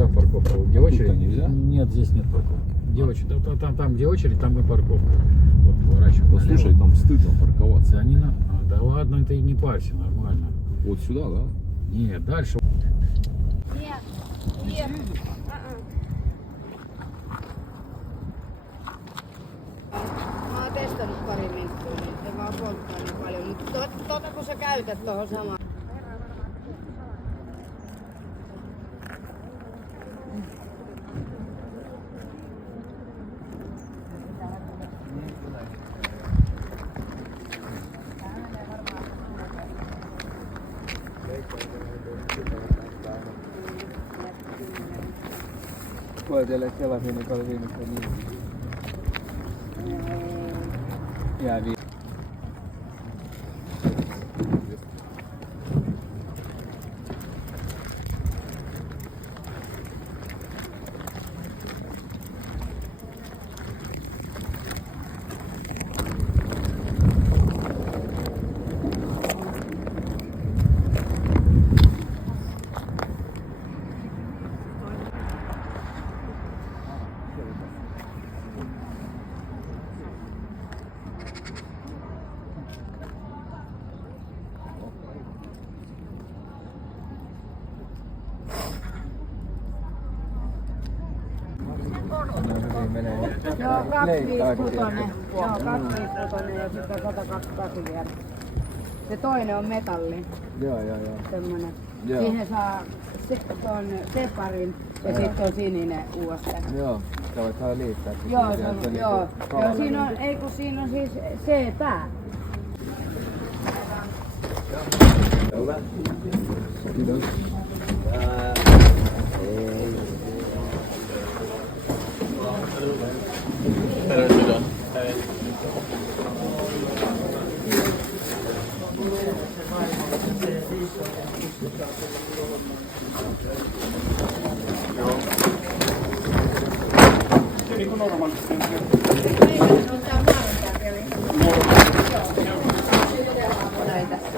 та парковка. Где очередь? нельзя? Нет, здесь нет парковки. Где очередь? Там, где очередь, там и парковка. Вот поворачиваем. Да слушай, там стыдно парковаться. Да, не на... да ладно, ты не парься, нормально. Вот сюда, да? Нет, дальше. Нет, нет. Mä oon testannut pari minttua, niin se vaan polttaa niin paljon. Mutta kun sä käytät tohon samaan. Koetelee sellaisia, niin oli viimeistä niin. Jääviä. Joo, 25-kutonen. Joo, 25-kutonen ja sitten 128 vielä. Se toinen on metalli, Joo. semmonen. Joo. Siihen saa ton separin ja sitten on sininen USB. Joo, sä voit saada liittää. Joo, se on, joo. Joo, siinä on, ei kun siinä on siis C-pää. Kiitos.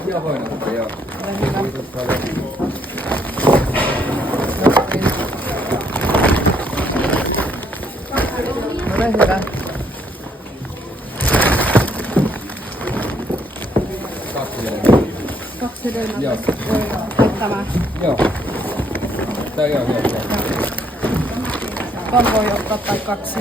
Joo, voin ottaa, joo. Kiitos paljon. Ole hyvä. Kaksi hedelmää. Joo. Ottamaan. Joo. Tää joo. Ton voi ottaa tai kaksi.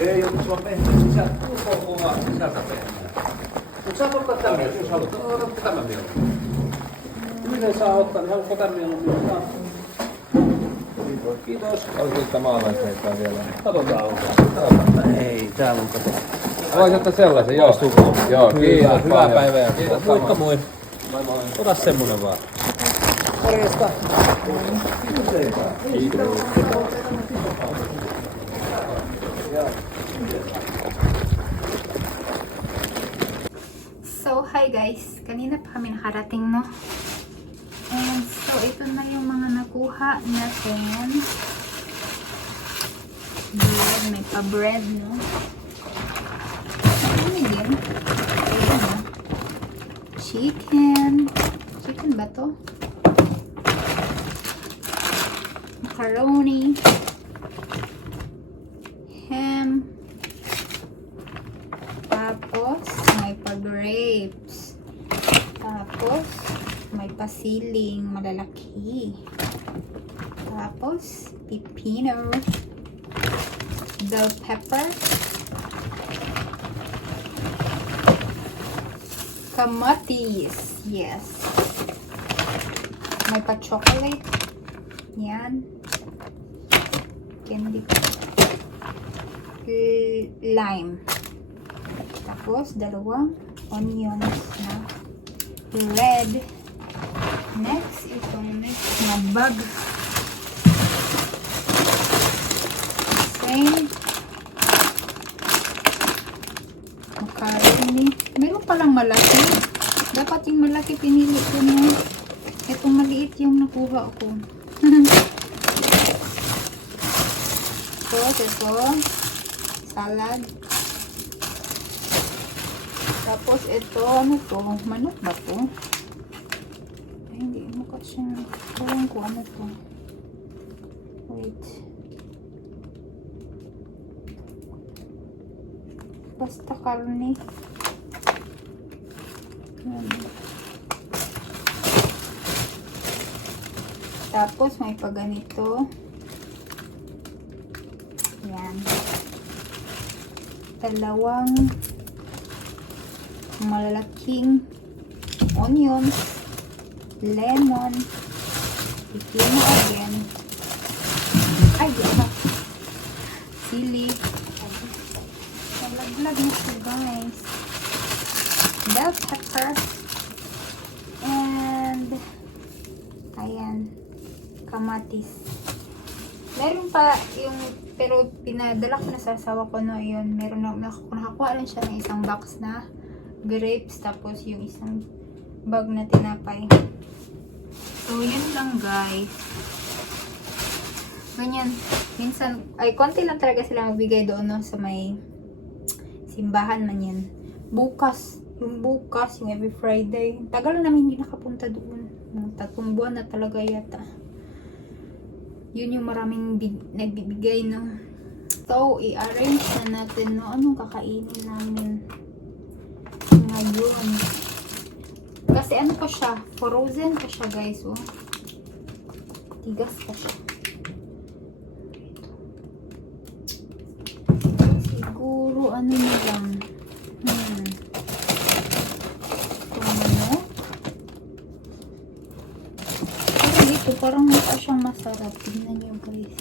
Ei, jos sulla on pehmeä sisältä, ulkoa sisältä pehmeä. Mutta saat ottaa tämän, jos haluat. Ota tämän mieluummin. Yhden saa ottaa, niin haluatko tämän mieluummin ottaa? Kiitos. Olisiko sitä maalaisleipää vielä? Katsotaan onko. Ei, täällä on kato. Voisi ottaa sellaisen, joo. Joo, kiitos. Hyvää päivää ja Kiitos. moikka moi. Ota semmonen vaan. Morjesta. Kiitos. So, hi guys! Kanina pa kami nakarating, no? And so, ito na yung mga nakuha natin. Bread, may pa-bread, no? Ano yun? Ayan, no? Chicken. Chicken ba to? Macaroni. Ham. Tapos, may pa-grapes. Tapos, may pasiling malalaki. Tapos, pipino. Bell pepper. Kamatis. Yes. May pa-chocolate. Yan. Candy. Lime. Tapos, dalawang onions na red. Next, itong next na bag. Same. Macaroni. Meron palang malaki. Dapat yung malaki pinili ko na. Itong maliit yung nakuha ko. Tapos ito, salad. Tapos ito, ano to? Manok ba to? Ay, hindi mukha siya. Kawang ko, ano to? Wait. Basta karne. Tapos may paganito. Yan. Dalawang malalaking onions, lemon, pipino again. Ay, diba? Sili. Nalaglag na siya, guys. Bell pepper. And ayan, kamatis. Meron pa yung, pero pinadala ko na sa asawa ko no, yun. Meron na, nakakuha lang siya ng isang box na grapes, tapos yung isang bag na tinapay. So, yun lang guys. Ganyan. Minsan, ay, konti lang talaga sila magbigay doon no, sa may simbahan man yan. Bukas, yung every Friday. Tagal na namin hindi nakapunta doon. 3 buwan na talaga yata. Yun yung maraming nagbibigay, no. So, i-arrange na natin, no. Anong kakainin namin ngayon? Kasi ano pa siya? Frozen pa siya, guys, oh. Tigas pa siya. Siguro, ano na lang. Ito, parang mukha siyang masarap. Tingnan nyo, guys.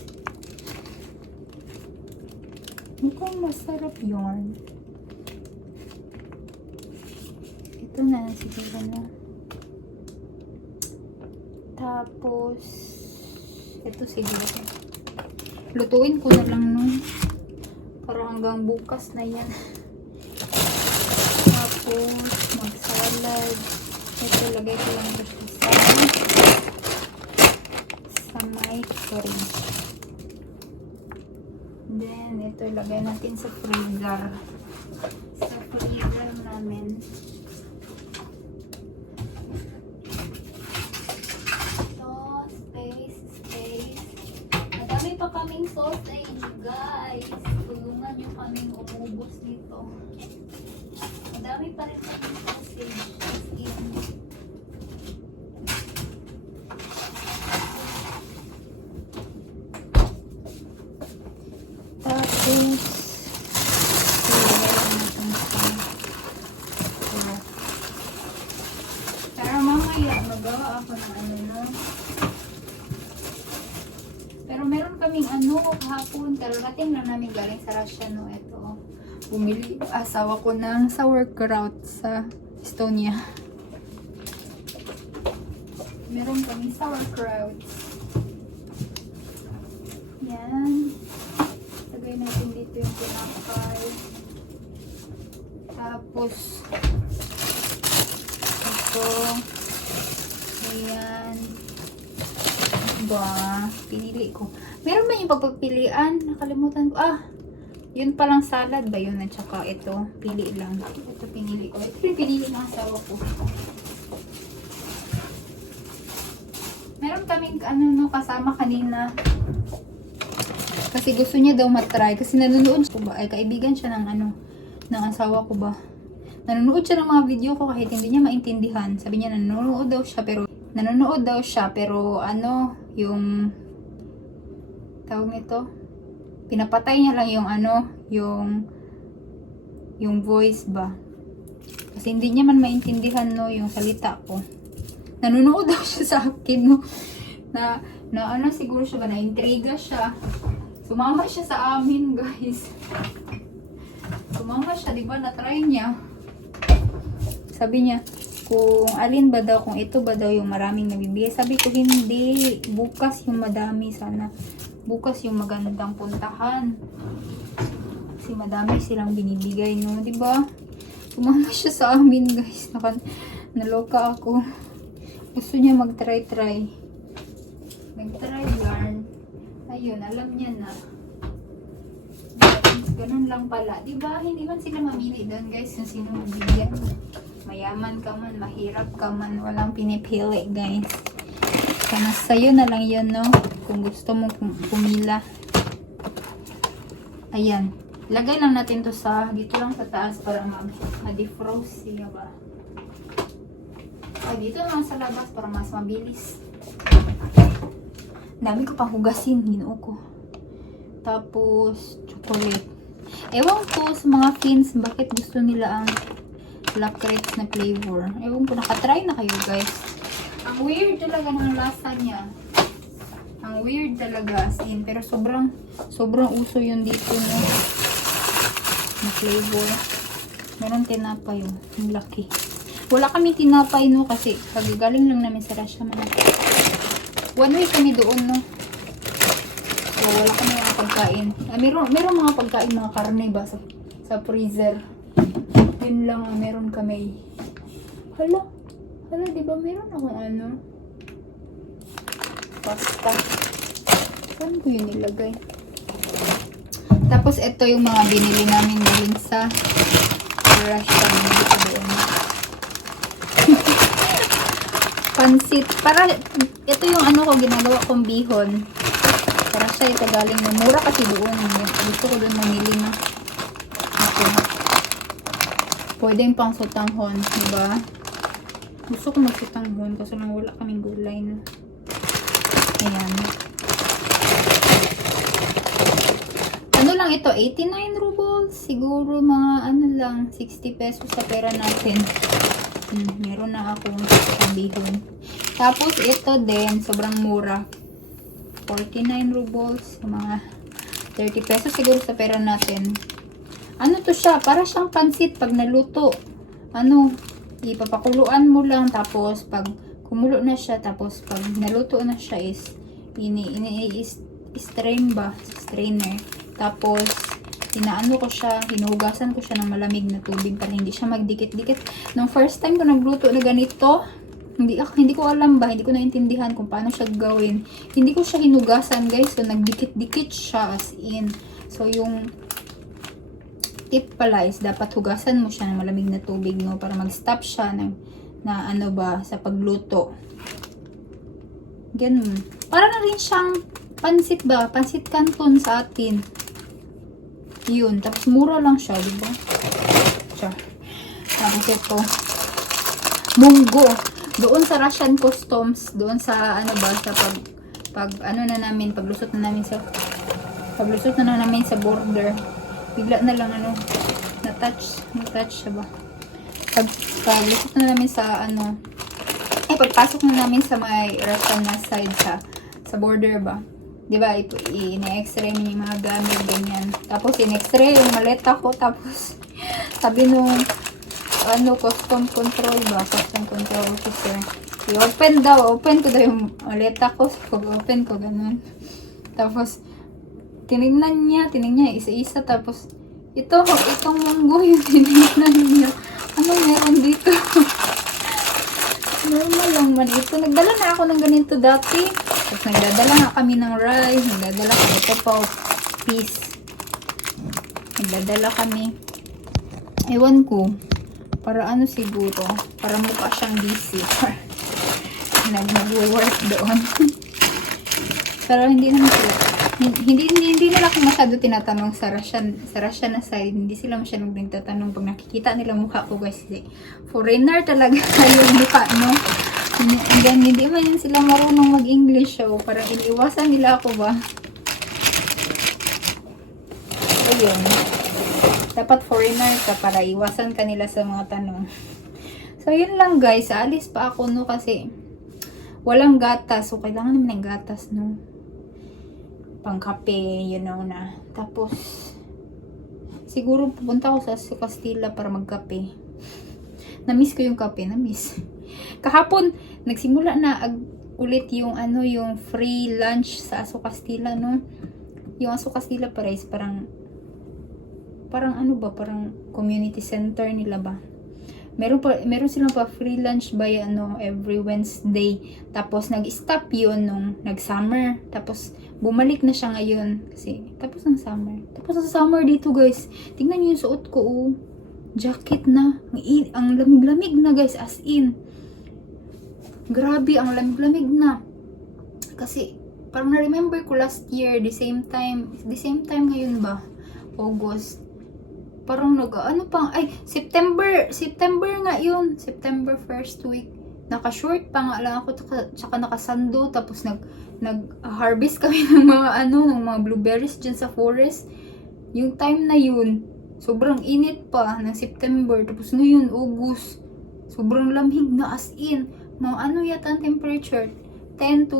Mukhang masarap yun. Ito na siguro na. Tapos, ito siguro. Lutuin ko na lang nun. Para hanggang bukas na yan. Tapos, mag-salad. Ito, lagay ko lang ito sa may fridge. Then, ito ilagay natin sa freezer. Sa freezer namin. So, space. Madami pa kaming sausage, guys. Tulungan nyo kaming umubos nito. Madami pa rin kaming sausage. Pero mamaya magawa ako ng ano na. Pero meron kaming ano kahapon. Kararating na namin galing sa Russia, no. Ito. Bumili asawa ko ng sauerkraut sa Estonia. Meron kaming sauerkraut. Yan. Lagay natin dito yung tinapay. Tapos, ito. Ayan. Ba, pinili ko. Meron ba yung pagpapilian? Nakalimutan ko. Ah, yun palang salad ba yun? At saka ito, pili lang. Ito pinili ko. Ito yung pinili ng asawa ko. Meron kaming ano no, kasama kanina. Kasi gusto niya daw matry. Kasi nanonood siya ba? Ay, kaibigan siya ng ano, ng asawa ko ba? Nanonood siya ng mga video ko kahit hindi niya maintindihan. Sabi niya nanonood daw siya pero ano, yung tawag nito, pinapatay niya lang yung ano, yung voice ba? Kasi hindi niya man maintindihan no, yung salita ko. Nanonood daw siya sa akin no. Na ano siguro siya ba, na-intriga siya. Sumama siya sa amin, guys. Sumama siya, di ba? Na-try niya. Sabi niya, kung alin ba daw, kung ito ba daw yung maraming nabibigay. Sabi ko, hindi. Bukas yung madami sana. Bukas yung magandang puntahan. Kasi madami silang binibigay, no? Diba? Sumama siya sa amin, guys. Naloka ako. Gusto niya mag-try. Nag-try yarn. Ayun, alam niya na. Ganun lang pala. Diba? Hindi man sila mamili doon, guys. Kung sino mabigyan. Mayaman ka man, mahirap ka man. Walang pinipili, guys. Sana sa'yo na lang yun, no? Kung gusto mo pumila. Ayan. Lagay lang natin to sa, dito lang sa taas para ma-defrost siya ba. Ay, dito lang sa labas para mas mabilis. Dami ko pang hugasin, ginoo ko. Tapos, chocolate. Ewan ko sa mga fins, bakit gusto nila ang Lakrits na flavor. Ewan ko, nakatry na kayo, guys. Ang weird talaga ng lasa niya. Ang weird talaga, as in. Pero sobrang uso yun dito, no? Na flavor. Meron tinapay yun. Ang laki. Wala kami tinapay, no? Kasi kagagaling lang namin sa Russia. One week kami doon, no? So, wala kami mga pagkain. Meron mga pagkain, mga karne ba? Sa freezer. Yun lang, meron kami. Hala, di ba meron akong ano? Pasta. Saan ko yun nilagay? Tapos, ito yung mga binili namin galing sa Russia. Hindi ko doon. Pansit. Para, ito yung ano ko, ginagawa kong bihon. Para siya ito galing na. Mura kasi doon. Gusto ko doon mamili na. Okay. Pwedeng pang sutanghon, diba? Gusto ko magsutanghon kasi lang wala kaming gulay na. Ayan. Ano lang ito? 89 rubles. Siguro mga ano lang, 60 pesos sa pera natin. Meron na akong bihon. Tapos ito din, sobrang mura. 49 rubles. Mga 30 pesos siguro sa pera natin. Ano to siya? Para siyang pansit pag naluto. Ano, ipapakuluan mo lang. Tapos, pag kumulo na siya, tapos pag naluto na siya is, strain ba? Strainer. Tapos, inaano ko siya, hinuhugasan ko siya ng malamig na tubig para hindi siya magdikit-dikit. Nung first time ko nagluto na ganito, hindi ko alam ba, hindi ko naintindihan kung paano siya gawin. Hindi ko siya hinugasan, guys. So, nagdikit-dikit siya as in. So, yung tip pala is dapat hugasan mo siya ng malamig na tubig, no, para mag-stop siya na ano ba sa pagluto. Ganun. Para na rin siyang pansit ba? Pansit canton sa atin. Yun. Tapos mura lang siya, diba? Siya. Tapos ito. Munggo. Doon sa Russian customs, doon sa ano ba, sa paglusot na namin sa border. Bigla na lang ano, na-touch siya ba? Paglusot na namin sa ano, pagpasok na namin sa may Russian na side sa border ba? Diba, ine-x-ray niya yung mga gamit, ganyan. Tapos, in-x-ray yung maleta ko, tapos, sabi nung, ano, custom control ba? Custom control officer. I-open ko daw yung maleta ko, pag-open ko, ganun. Tapos, tinignan niya isa-isa, tapos itong munggo yung tinignan niya. Anong meron dito? Normal lang man ito. Nagdala na ako ng ganito dati. Tapos nagdadala nga kami ng rice, nagdadala kami ito pa peas. Nagdadala kami. Ewan ko. Para ano siguro, para mukha siyang busy. Nag-work doon. Pero hindi naman sila. Hindi nila ako masyado tinatanong sa Russia na side. Hindi sila masyadong nagtatanong pag nakikita nila mukha ko, guys. Foreigner talaga yung mukha, no? And then, hindi man yun sila marunong mag-English, so parang iniiwasan nila ako ba? Ayun. Dapat foreigner ka para iwasan ka nila sa mga tanong. So, yun lang, guys. Alis pa ako, no? Kasi walang gatas. So, kailangan naman ng gatas, no? Pangkape, you know na. Tapos, siguro pupunta ako sa Castilla para magkape. Na-miss ko yung kape, na-miss. Kahapon, nagsimula na ulit yung yung free lunch sa Aso Castilla, no? Yung Aso Castilla Paris, parang parang community center nila ba? Meron silang pa free lunch by every Wednesday. Tapos nag-stop yun nung nag-summer. Tapos bumalik na siya ngayon kasi tapos ng summer. Tapos ang summer dito, guys. Tingnan niyo yung suot ko, oh. Jacket na. Ang lamig-lamig na, guys, as in. Grabe, ang lamig-lamig na. Kasi parang na-remember ko last year, the same time ngayon ba? August. Parang September nga yun. September first week. Naka-short pa nga lang ako, tsaka nakasando, tapos nag-harvest kami ng mga blueberries dyan sa forest. Yung time na yun, sobrang init pa ng September, tapos ngayon, August, sobrang lamig na as in. Mga yata ang temperature? 10 to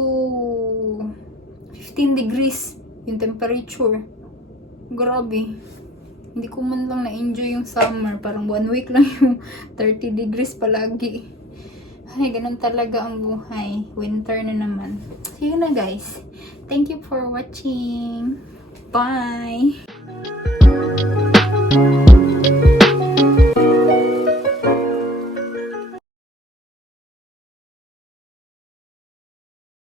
15 degrees yung temperature. Grabe. Hindi ko man lang na-enjoy yung summer. Parang 1 week lang yung 30 degrees palagi. Ay, ganun talaga ang buhay. Winter na naman. See you na, guys. Thank you for watching. Bye!